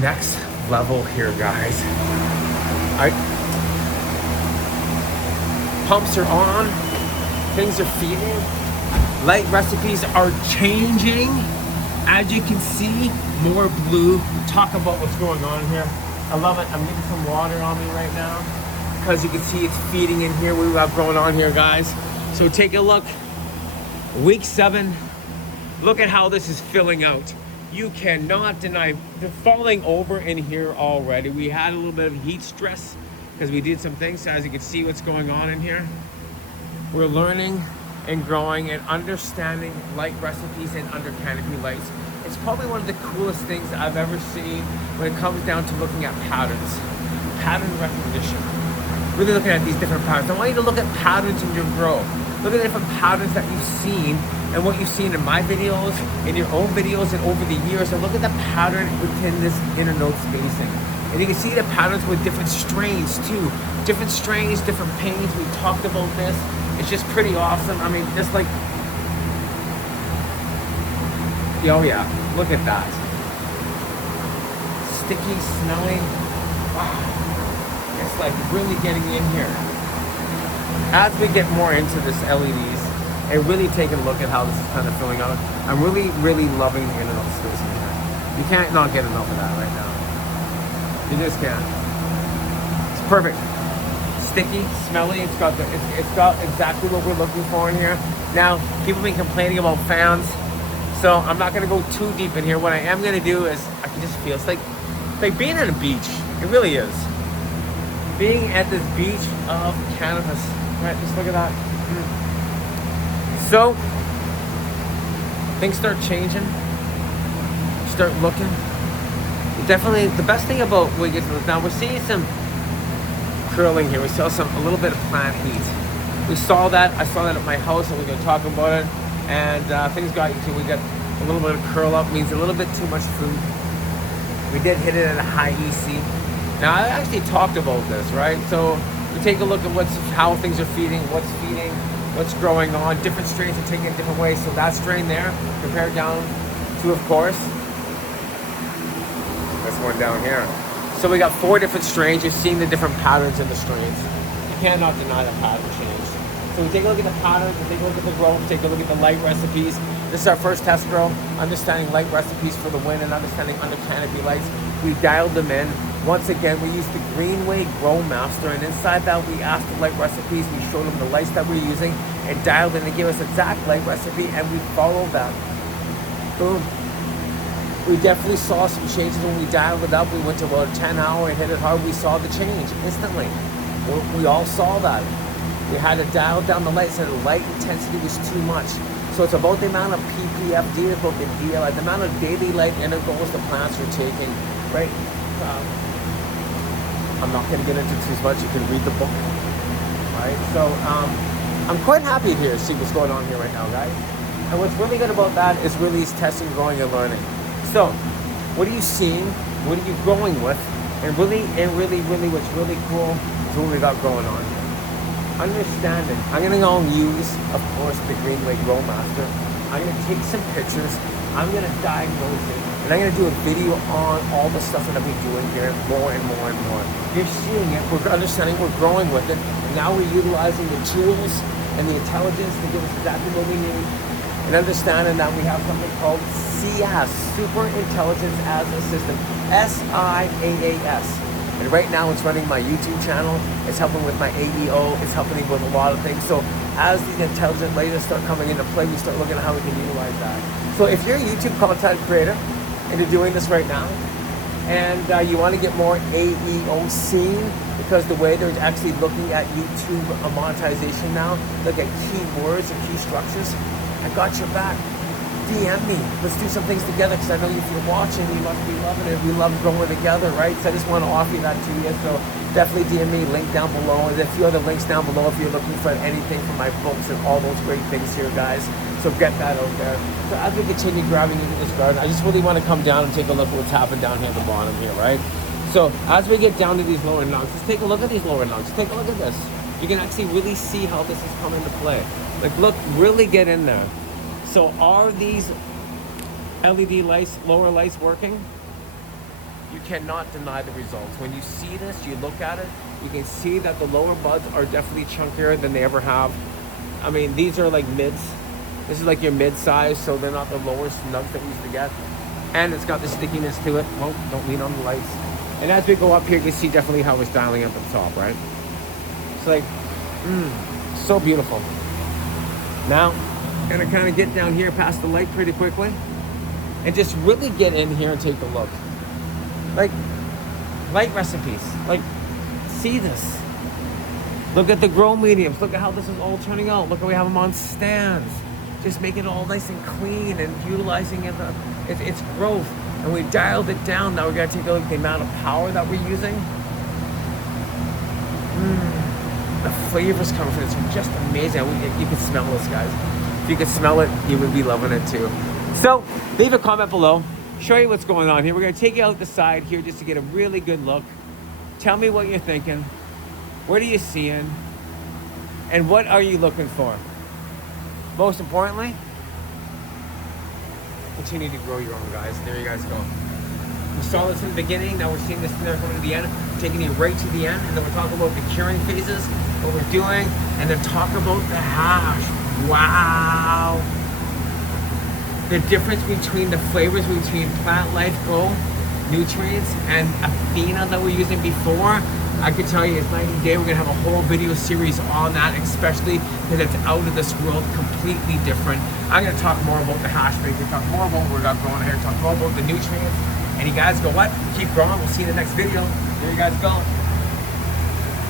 Next level here, guys. Pumps are on, things are feeding, light recipes are changing. As you can see, more blue. Talk about what's going on here. I love it. I'm getting some water on me right now because you can see it's feeding in here. What we got going on here, guys. So take a look. Week 7. Look at how this is filling out. You cannot deny the falling over in here already. We had a little bit of heat stress because we did some things. So as you can see what's going on in here. We're learning and growing and understanding light recipes and under canopy lights. It's probably one of the coolest things I've ever seen when it comes down to looking at patterns. Pattern recognition. Really looking at these different patterns. I want you to look at patterns in your grow. Look at the different patterns that you've seen and what you've seen in my videos, in your own videos, and over the years. And look at the pattern within this inner node spacing. And you can see the patterns with different strains too. Different strains, different pains. We talked about this. It's just pretty awesome. I mean, just like, oh yeah, look at that. Sticky, smelly. Wow. It's like really getting in here. As we get more into this LEDs and really take a look at how this is kind of filling out, I'm really, really loving the inner node space in here. You can't not get enough of that right now. You just can't. It's perfect. Sticky, smelly. It's got exactly what we're looking for in here. Now, people have been complaining about fans, so I'm not going to go too deep in here. What I am going to do is, I can just feel it's like being on a beach. It really is. Being at this beach of cannabis. Right, just look at that. So, things start changing. Start looking. Definitely, the best thing about when we get to this, now we're seeing some curling here. We saw a little bit of plant heat. We saw that. I saw that at my house, and we're going to talk about it. And things got you. We got a little bit of curl up, means a little bit too much food. We did hit it at a high EC. Now I actually talked about this, right? So we take a look at how things are feeding, what's growing on. Different strains are taking it different ways. So that strain there, compared down to, of course, this one down here. So we got 4 different strains. You're seeing the different patterns in the strains. You cannot deny the pattern change. So we take a look at the patterns, we take a look at the growth, take a look at the light recipes. This is our first test grow, understanding light recipes for the win and understanding under canopy lights. We dialed them in. Once again, we used the Greenway Grow Master, and inside that we asked the light recipes, we showed them the lights that we're using, and dialed in to give us exact light recipe, and we followed that. Boom. We definitely saw some changes when we dialed it up. We went to about a 10 hour and hit it hard. We saw the change instantly. We all saw that. We had to dial down the light, so the light intensity was too much. So it's about the amount of PPFD, it's about the DLI, the amount of daily light intervals the plants are taking, right? I'm not going to get into too much. You can read the book, right? So I'm quite happy here to see what's going on here right now, guys. And what's really good about that is really testing, growing, and learning. So, what are you seeing? What are you growing with? And really, what's really cool is what we got going on here. Understanding. I'm going to go and use, of course, the Greenway Grow Master. I'm going to take some pictures. I'm going to diagnose it. And I'm going to do a video on all the stuff that I'll be doing here more and more and more. You're seeing it. We're understanding. We're growing with it. And now we're utilizing the tools and the intelligence to give us exactly what we need. And understanding that we have something called SIAS, Super Intelligence as a System, SIAAS. And right now it's running my YouTube channel, it's helping with my AEO, it's helping me with a lot of things. So as these intelligent layers start coming into play, we start looking at how we can utilize that. So if you're a YouTube content creator and you're doing this right now, and you want to get more AEO seen, because the way they're actually looking at YouTube monetization now, look at keywords and key structures, I got your back. DM me. Let's do some things together, because I know if you're watching, you must be loving it. We love growing together, right? So I just want to offer that to you. So definitely DM me, link down below. And a few other links down below if you're looking for anything from my books and all those great things here, guys. So get that out there. So as we continue grabbing into this garden, I just really want to come down and take a look at what's happened down here at the bottom here, right? So as we get down to these lower nugs, let's take a look at these lower nugs. Take a look at this. You can actually really see how this has come into play. Like, look, really get in there. So are these LED lights, lower lights working? you cannot deny the results. When you see this, you look at it, you can see that the lower buds are definitely chunkier than they ever have. I mean, these are like mids. This is like your mid size, so they're not the lowest nugs that we used to get. And it's got the stickiness to it. Well, don't lean on the lights. And as we go up here, you can see definitely how it's dialing up at the top, right? It's like, so beautiful. Now, I'm gonna kind of get down here past the light pretty quickly and just really get in here and take a look. Like, light recipes. Like, see this. Look at the grow mediums. Look at how this is all turning out. Look how we have them on stands. Just making it all nice and clean and utilizing its growth. And we dialed it down. Now we're gonna take a look at the amount of power that we're using. The flavors coming from this are just amazing. You can smell this, guys. If you could smell it, you would be loving it too. So leave a comment below. Show you what's going on here. We're gonna take you out the side here just to get a really good look. Tell me what you're thinking. What are you seeing? And what are you looking for? Most importantly, continue to grow your own, guys. There you guys go. We saw this in the beginning. Now we're seeing this there coming to the end, taking you right to the end. And then we're talking about the curing phases, what we're doing, and then talk about the hash. Wow. The difference between the flavors between Plant Life Grow nutrients and Athena that we're using before, I can tell you it's night and day. We're gonna have a whole video series on that, especially because it's out of this world, completely different. I'm gonna talk more about the hash rate, talk more about what we got going here, talk more about the nutrients. And you guys go what? Keep growing. We'll see you in the next video. There you guys go.